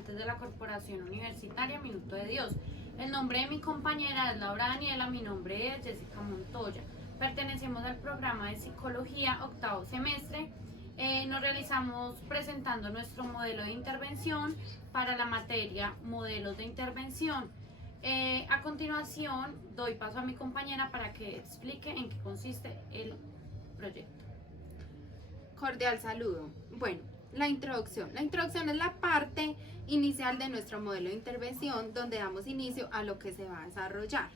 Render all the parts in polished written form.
estudiantes de la Corporación Universitaria Minuto de Dios. El nombre de mi compañera es Laura Daniela, mi nombre es Jessica Montoya. Pertenecemos al programa de Psicología octavo semestre. Nos realizamos presentando nuestro modelo de intervención para la materia Modelos de Intervención. A continuación doy paso a mi compañera para que explique en qué consiste el proyecto. Cordial saludo. Bueno, la introducción. La introducción es la parte inicial de nuestro modelo de intervención donde damos inicio a lo que se va a desarrollar.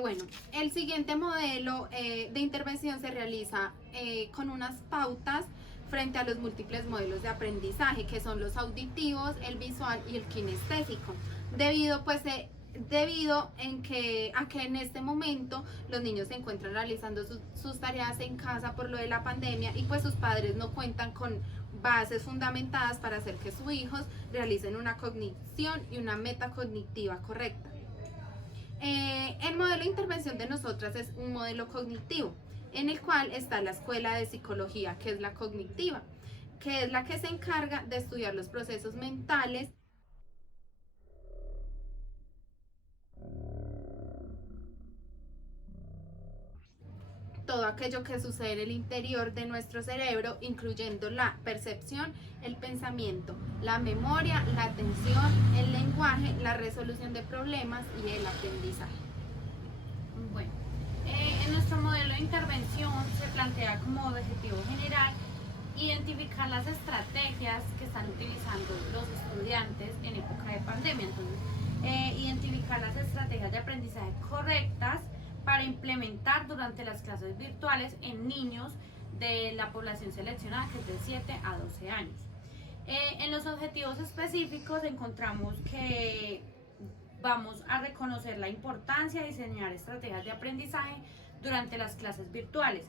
Bueno, el siguiente modelo de intervención se realiza con unas pautas frente a los múltiples modelos de aprendizaje que son los auditivos, el visual y el kinestésico. Debido a que en este momento los niños se encuentran realizando sus tareas en casa por lo de la pandemia y pues sus padres no cuentan con bases fundamentadas para hacer que sus hijos realicen una cognición y una metacognitiva correcta. El modelo de intervención de nosotras es un modelo cognitivo, en el cual está la escuela de psicología, que es la cognitiva, que es la que se encarga de estudiar los procesos mentales todo aquello que sucede en el interior de nuestro cerebro, incluyendo la percepción, el pensamiento, la memoria, la atención, el lenguaje, la resolución de problemas y el aprendizaje. Bueno, en nuestro modelo de intervención se plantea como objetivo general identificar las estrategias que están utilizando los estudiantes en época de pandemia. Entonces, identificar las estrategias de aprendizaje correctas para implementar durante las clases virtuales en niños de la población seleccionada, que es de 7 a 12 años. En los objetivos específicos encontramos que vamos a reconocer la importancia de diseñar estrategias de aprendizaje durante las clases virtuales.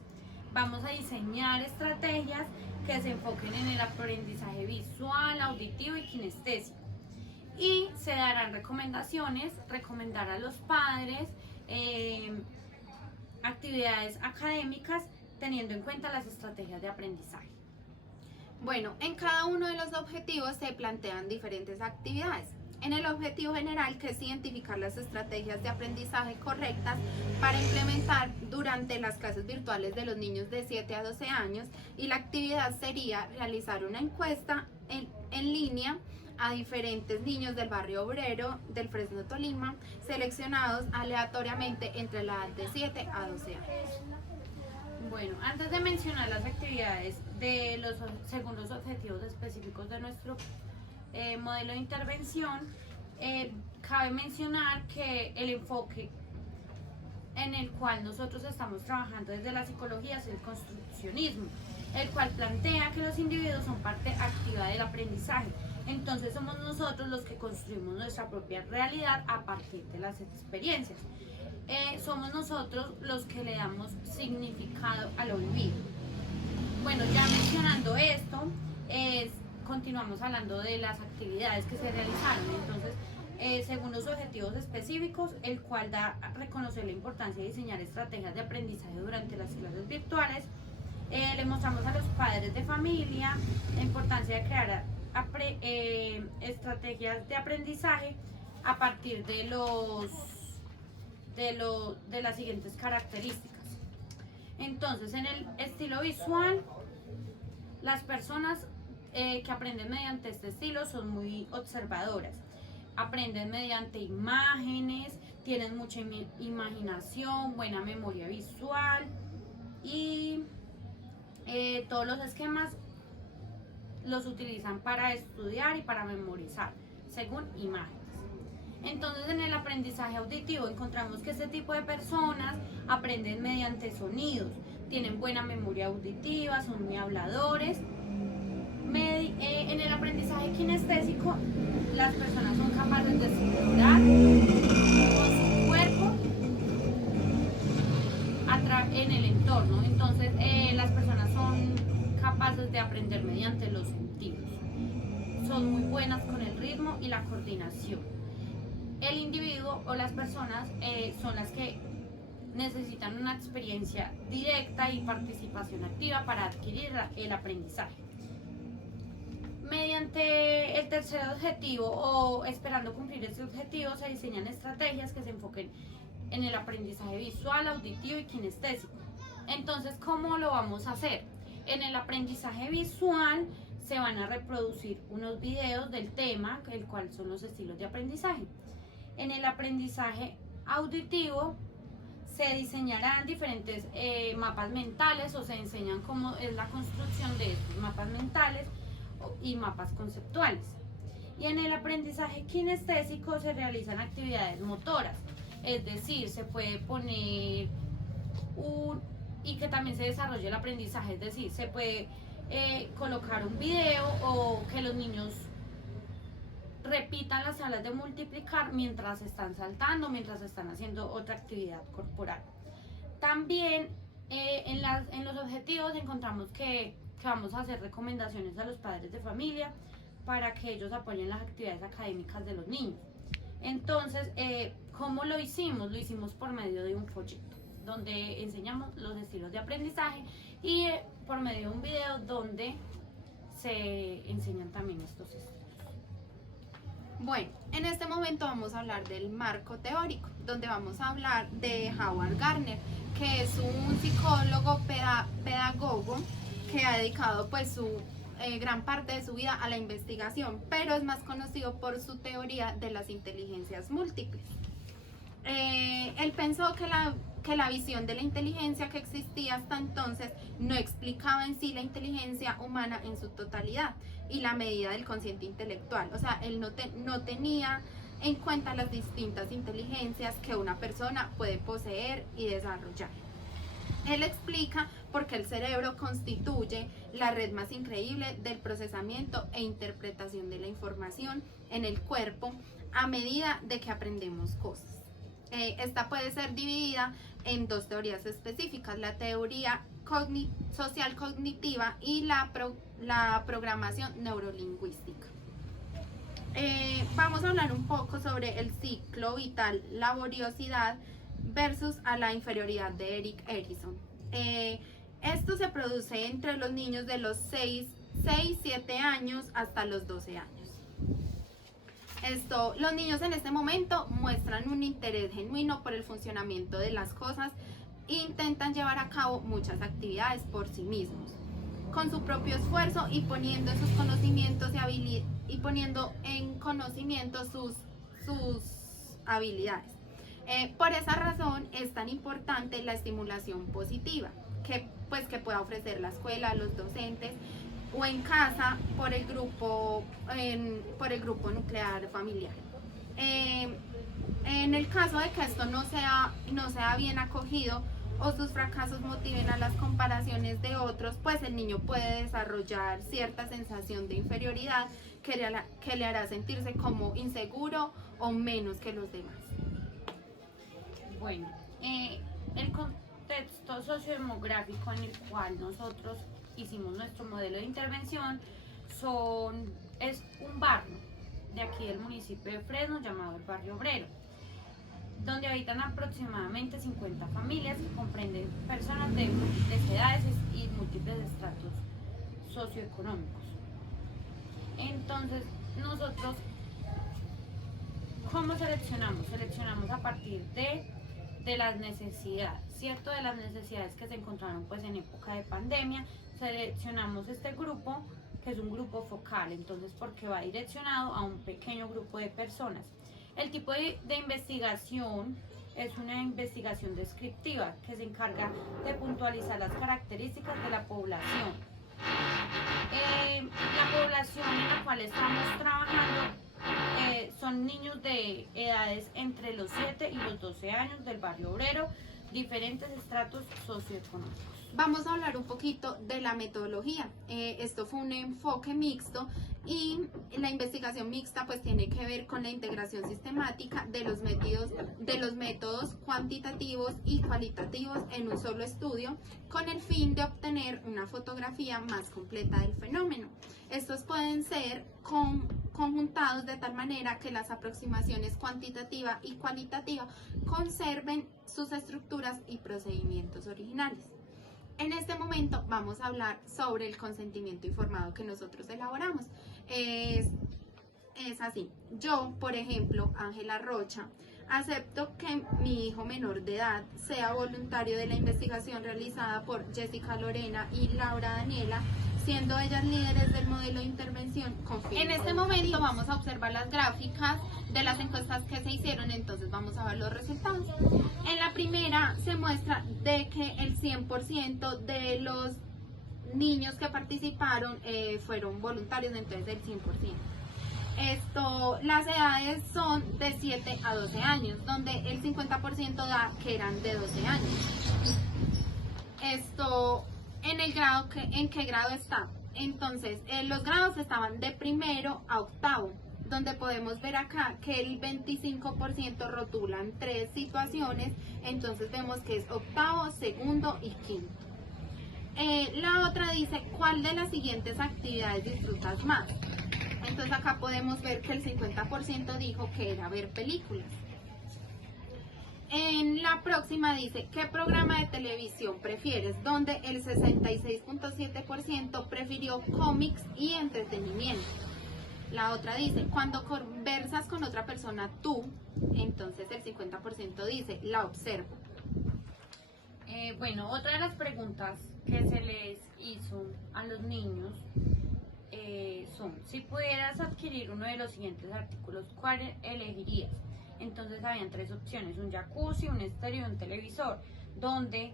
Vamos a diseñar estrategias que se enfoquen en el aprendizaje visual, auditivo y kinestésico. Y se darán recomendaciones, recomendar a los padres actividades académicas teniendo en cuenta las estrategias de aprendizaje. Bueno, en cada uno de los objetivos se plantean diferentes actividades. En el objetivo general, que es identificar las estrategias de aprendizaje correctas para implementar durante las clases virtuales de los niños de 7 a 12 años, y la actividad sería realizar una encuesta en línea a diferentes niños del barrio obrero del Fresno Tolima, seleccionados aleatoriamente entre la edad de 7 a 12 años. Bueno, antes de mencionar las actividades según los objetivos específicos de nuestro modelo de intervención, cabe mencionar que el enfoque en el cual nosotros estamos trabajando desde la psicología es el construccionismo, el cual plantea que los individuos son parte activa del aprendizaje. Entonces somos nosotros los que construimos nuestra propia realidad a partir de las experiencias. Somos nosotros los que le damos significado a lo vivido. Bueno, ya mencionando esto, continuamos hablando de las actividades que se realizaron. Entonces, según los objetivos específicos, el cual da a reconocer la importancia de diseñar estrategias de aprendizaje durante las clases virtuales. Le mostramos a los padres de familia la importancia de crear estrategias de aprendizaje a partir de las siguientes características. Entonces, en el estilo visual, las personas que aprenden mediante este estilo son muy observadoras, aprenden mediante imágenes, tienen mucha imaginación, buena memoria visual y todos los esquemas los utilizan para estudiar y para memorizar según imágenes. Entonces, en el aprendizaje auditivo encontramos que este tipo de personas aprenden mediante sonidos, tienen buena memoria auditiva, son muy habladores. En el aprendizaje kinestésico, las personas son capaces de explorar con su cuerpo en el entorno. Entonces, las personas son capaces de aprender mediante los sentidos. Son muy buenas con el ritmo y la coordinación. El individuo o las personas son las que necesitan una experiencia directa y participación activa para adquirir el aprendizaje. Mediante el tercer objetivo o esperando cumplir este objetivo se diseñan estrategias que se enfoquen en el aprendizaje visual, auditivo y kinestésico. Entonces, ¿cómo lo vamos a hacer? En el aprendizaje visual se van a reproducir unos videos del tema, el cual son los estilos de aprendizaje. En el aprendizaje auditivo se diseñarán diferentes mapas mentales o se enseñan cómo es la construcción de estos mapas mentales y mapas conceptuales. Y en el aprendizaje kinestésico se realizan actividades motoras, es decir, se puede poner y que también se desarrolle el aprendizaje, es decir, se puede colocar un video o que los niños repitan las tablas de multiplicar mientras están saltando, mientras están haciendo otra actividad corporal. También en los objetivos encontramos que vamos a hacer recomendaciones a los padres de familia para que ellos apoyen las actividades académicas de los niños. Entonces, ¿cómo lo hicimos? Lo hicimos por medio de un folleto, donde enseñamos los estilos de aprendizaje y por medio de un video donde se enseñan también estos estilos. Bueno, en este momento vamos a hablar del marco teórico, donde vamos a hablar de Howard Gardner, que es un psicólogo pedagogo que ha dedicado pues su gran parte de su vida a la investigación, pero es más conocido por su teoría de las inteligencias múltiples. Él pensó que la visión de la inteligencia que existía hasta entonces no explicaba en sí la inteligencia humana en su totalidad y la medida del consciente intelectual. O sea, él no tenía en cuenta las distintas inteligencias que una persona puede poseer y desarrollar. Él explica por qué el cerebro constituye la red más increíble del procesamiento e interpretación de la información en el cuerpo a medida de que aprendemos cosas. Esta puede ser dividida en dos teorías específicas, la teoría social cognitiva y la programación neurolingüística. Vamos a hablar un poco sobre el ciclo vital laboriosidad versus a la inferioridad de Erik Erikson. Esto se produce entre los niños de los 6-7 años hasta los 12 años. Los niños en este momento muestran un interés genuino por el funcionamiento de las cosas e intentan llevar a cabo muchas actividades por sí mismos, con su propio esfuerzo y poniendo en sus conocimientos y poniendo en conocimiento sus habilidades. Por esa razón es tan importante la estimulación positiva que pueda ofrecer la escuela, los docentes o en casa por el grupo nuclear familiar. En el caso de que esto no sea bien acogido o sus fracasos motiven a las comparaciones de otros, pues el niño puede desarrollar cierta sensación de inferioridad que le hará sentirse como inseguro o menos que los demás. Bueno, el contexto sociodemográfico en el cual nosotros hicimos nuestro modelo de intervención es un barrio de aquí del municipio de Fresno llamado el Barrio Obrero, donde habitan aproximadamente 50 familias que comprenden personas de múltiples edades y múltiples estratos socioeconómicos. Entonces, nosotros, ¿cómo seleccionamos? Seleccionamos a partir de las necesidades, ¿cierto? De las necesidades que se encontraron pues en época de pandemia. Seleccionamos este grupo, que es un grupo focal, entonces porque va direccionado a un pequeño grupo de personas. El tipo de investigación es una investigación descriptiva que se encarga de puntualizar las características de la población. La población en la cual estamos trabajando son niños de edades entre los 7 y los 12 años del Barrio Obrero, diferentes estratos socioeconómicos. Vamos a hablar un poquito de la metodología. Esto fue un enfoque mixto y la investigación mixta pues tiene que ver con la integración sistemática de los métodos cuantitativos y cualitativos en un solo estudio con el fin de obtener una fotografía más completa del fenómeno. Estos pueden ser conjuntados de tal manera que las aproximaciones cuantitativa y cualitativa conserven sus estructuras y procedimientos originales. En este momento vamos a hablar sobre el consentimiento informado que nosotros elaboramos. Es, es así. Yo, por ejemplo, Ángela Rocha, acepto que mi hijo menor de edad sea voluntario de la investigación realizada por Jessica Lorena y Laura Daniela, siendo ellas líderes del modelo de intervención con fines En este educativos. momento vamos a observar las gráficas de las encuestas que se hicieron, entonces vamos a ver los resultados. En la primera se muestra de que el 100% de los niños que participaron fueron voluntarios, entonces el 100%. Las edades son de 7 a 12 años, donde el 50% da que eran de 12 años. ¿En qué grado está? Entonces, los grados estaban de primero a octavo, donde podemos ver acá que el 25% rotulan 3 situaciones, entonces vemos que es octavo, segundo y quinto. La otra dice, ¿cuál de las siguientes actividades disfrutas más? Entonces acá podemos ver que el 50% dijo que era ver películas. En la próxima dice, ¿qué programa de televisión prefieres? Donde el 66.7% prefirió cómics y entretenimiento. La otra dice, cuando conversas con otra persona tú, entonces el 50% dice, la observo. Bueno, otra de las preguntas que se les hizo a los niños son, si pudieras adquirir uno de los siguientes artículos, ¿cuál elegirías? Entonces habían 3 opciones, un jacuzzi, un estéreo y un televisor, donde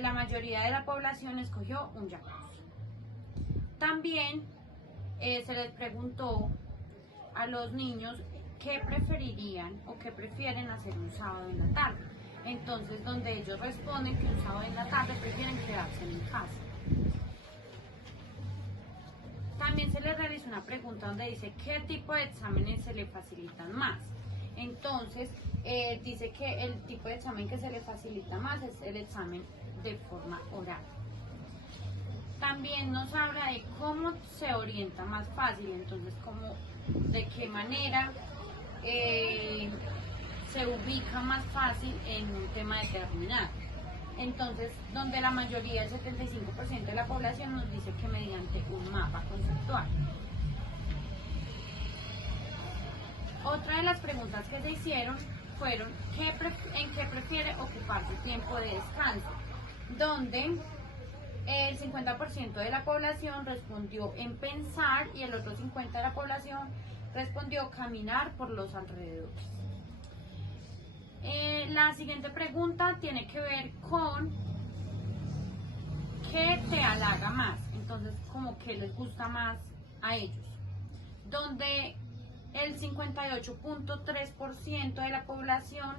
la mayoría de la población escogió un jacuzzi. También se les preguntó a los niños qué preferirían o qué prefieren hacer un sábado en la tarde. Entonces, donde ellos responden que un sábado en la tarde prefieren quedarse en casa. También se les realizó una pregunta donde dice qué tipo de exámenes se le facilitan más. Entonces, dice que el tipo de examen que se le facilita más es el examen de forma oral. También nos habla de cómo se orienta más fácil, entonces de qué manera se ubica más fácil en un tema determinado. Entonces, donde la mayoría, el 75% de la población nos dice que mediante un mapa conceptual. Otra de las preguntas que se hicieron fueron ¿en qué prefiere ocupar su tiempo de descanso? Donde el 50% de la población respondió en pensar y el otro 50% de la población respondió caminar por los alrededores. La siguiente pregunta tiene que ver con ¿qué te halaga más? Entonces, como que les gusta más a ellos. Donde el 58.3% de la población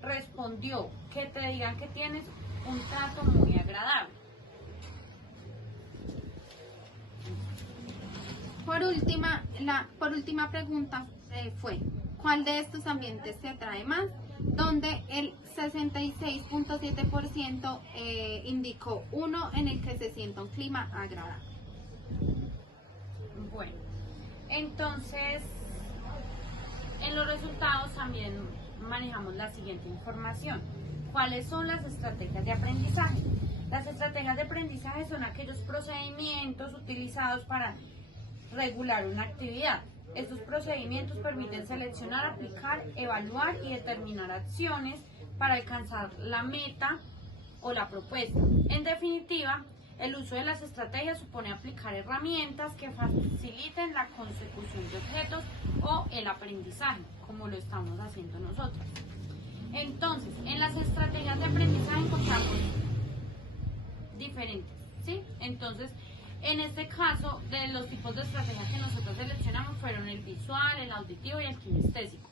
respondió que te digan que tienes un trato muy agradable. Por última pregunta fue, ¿cuál de estos ambientes te atrae más? Donde el 66.7% indicó uno en el que se sienta un clima agradable. Bueno, entonces en los resultados también manejamos la siguiente información. ¿Cuáles son las estrategias de aprendizaje? Las estrategias de aprendizaje son aquellos procedimientos utilizados para regular una actividad. Estos procedimientos permiten seleccionar, aplicar, evaluar y determinar acciones para alcanzar la meta o la propuesta. En definitiva, el uso de las estrategias supone aplicar herramientas que faciliten la consecución de objetos o el aprendizaje, como lo estamos haciendo nosotros. Entonces, en las estrategias de aprendizaje encontramos diferentes, ¿sí? Entonces, en este caso, de los tipos de estrategias que nosotros seleccionamos fueron el visual, el auditivo y el kinestésico.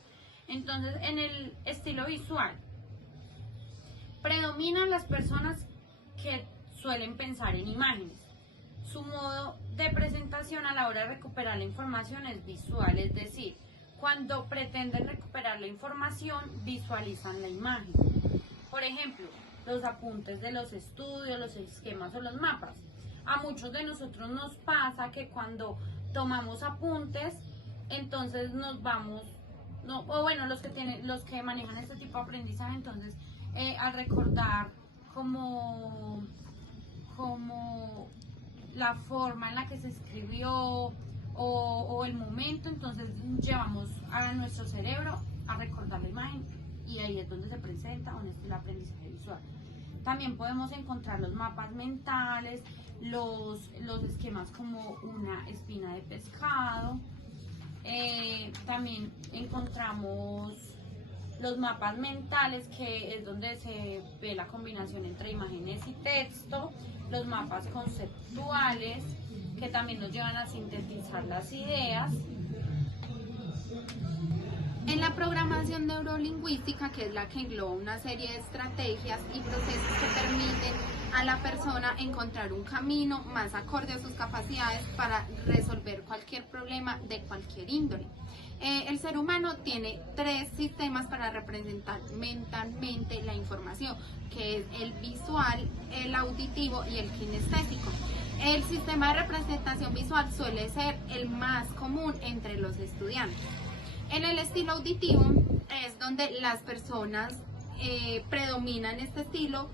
Entonces, en el estilo visual, predominan las personas que suelen pensar en imágenes. Su modo de presentación a la hora de recuperar la información es visual, es decir, cuando pretenden recuperar la información, visualizan la imagen. Por ejemplo, los apuntes de los estudios, los esquemas o los mapas. A muchos de nosotros nos pasa que cuando tomamos apuntes, entonces nos vamos, los que manejan este tipo de aprendizaje, entonces al recordar como la forma en la que se escribió o el momento, entonces llevamos a nuestro cerebro a recordar la imagen y ahí es donde se presenta un estilo de aprendizaje visual. También podemos encontrar los mapas mentales, los esquemas como una espina de pescado. También encontramos los mapas mentales, que es donde se ve la combinación entre imágenes y texto, los mapas conceptuales, que también nos llevan a sintetizar las ideas. En la programación neurolingüística, que es la que engloba una serie de estrategias y procesos que permiten a la persona encontrar un camino más acorde a sus capacidades para resolver cualquier problema de cualquier índole. El ser humano tiene 3 sistemas para representar mentalmente la información, que es el visual, el auditivo y el kinestésico. El sistema de representación visual suele ser el más común entre los estudiantes. En el estilo auditivo es donde las personas predominan este estilo.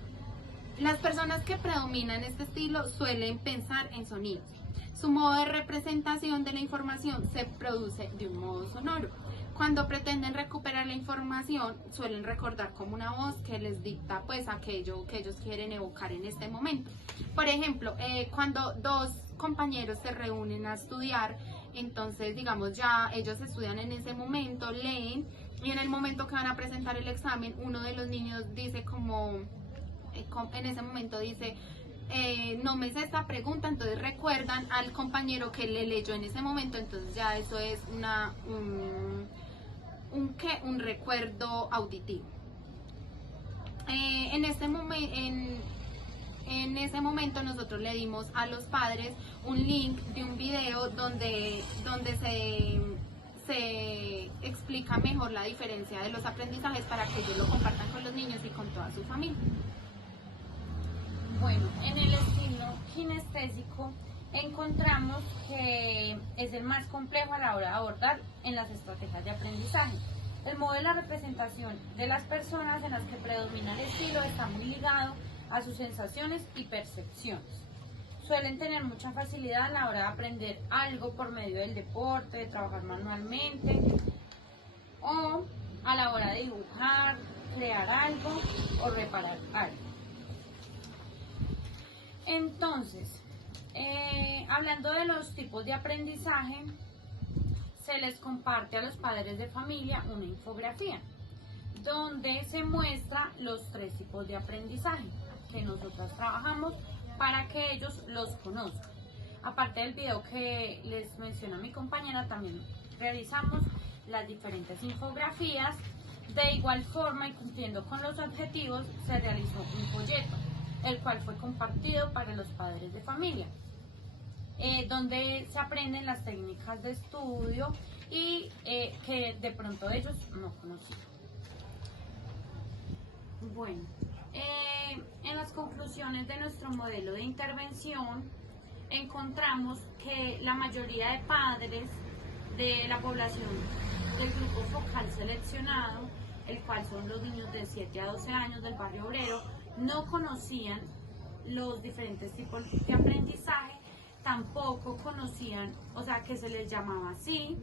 Las personas que predominan este estilo suelen pensar en sonidos. Su modo de representación de la información se produce de un modo sonoro. Cuando pretenden recuperar la información, suelen recordar como una voz que les dicta pues aquello que ellos quieren evocar en este momento. Por ejemplo, cuando 2 compañeros se reúnen a estudiar, entonces digamos ya ellos estudian en ese momento, leen, y en el momento que van a presentar el examen, uno de los niños dice en ese momento dice, no me sé esta pregunta, entonces recuerdan al compañero que le leyó en ese momento, entonces ya eso es un recuerdo auditivo. En ese momento nosotros le dimos a los padres un link de un video donde se explica mejor la diferencia de los aprendizajes para que ellos lo compartan con los niños y con toda su familia. Bueno, en el estilo kinestésico encontramos que es el más complejo a la hora de abordar en las estrategias de aprendizaje. El modo de la representación de las personas en las que predomina el estilo está muy ligado a sus sensaciones y percepciones. Suelen tener mucha facilidad a la hora de aprender algo por medio del deporte, de trabajar manualmente o a la hora de dibujar, crear algo o reparar algo. Entonces, hablando de los tipos de aprendizaje, se les comparte a los padres de familia una infografía donde se muestra los 3 tipos de aprendizaje que nosotros trabajamos para que ellos los conozcan. Aparte del video que les menciona mi compañera, también realizamos las diferentes infografías. De igual forma, y cumpliendo con los objetivos, se realizó un folleto, el cual fue compartido para los padres de familia, donde se aprenden las técnicas de estudio y que de pronto ellos no conocían. Bueno, en las conclusiones de nuestro modelo de intervención encontramos que la mayoría de padres de la población del grupo focal seleccionado, el cual son los niños de 7 a 12 años del barrio obrero, no conocían los diferentes tipos de aprendizaje, tampoco conocían, o sea, que se les llamaba así,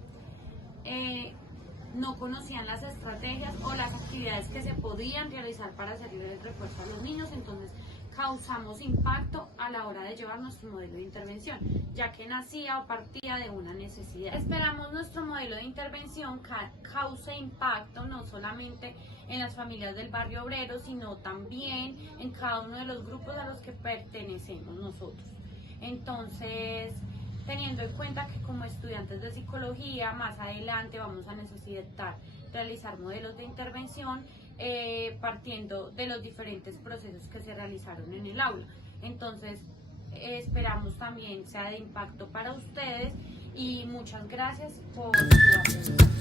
no conocían las estrategias o las actividades que se podían realizar para hacerle el refuerzo a los niños. Entonces causamos impacto a la hora de llevar nuestro modelo de intervención, ya que nacía o partía de una necesidad. Esperamos nuestro modelo de intervención cause impacto no solamente en las familias del barrio obrero, sino también en cada uno de los grupos a los que pertenecemos nosotros. Entonces, teniendo en cuenta que como estudiantes de psicología más adelante vamos a necesitar realizar modelos de intervención partiendo de los diferentes procesos que se realizaron en el aula. Entonces esperamos también sea de impacto para ustedes y muchas gracias por su atención.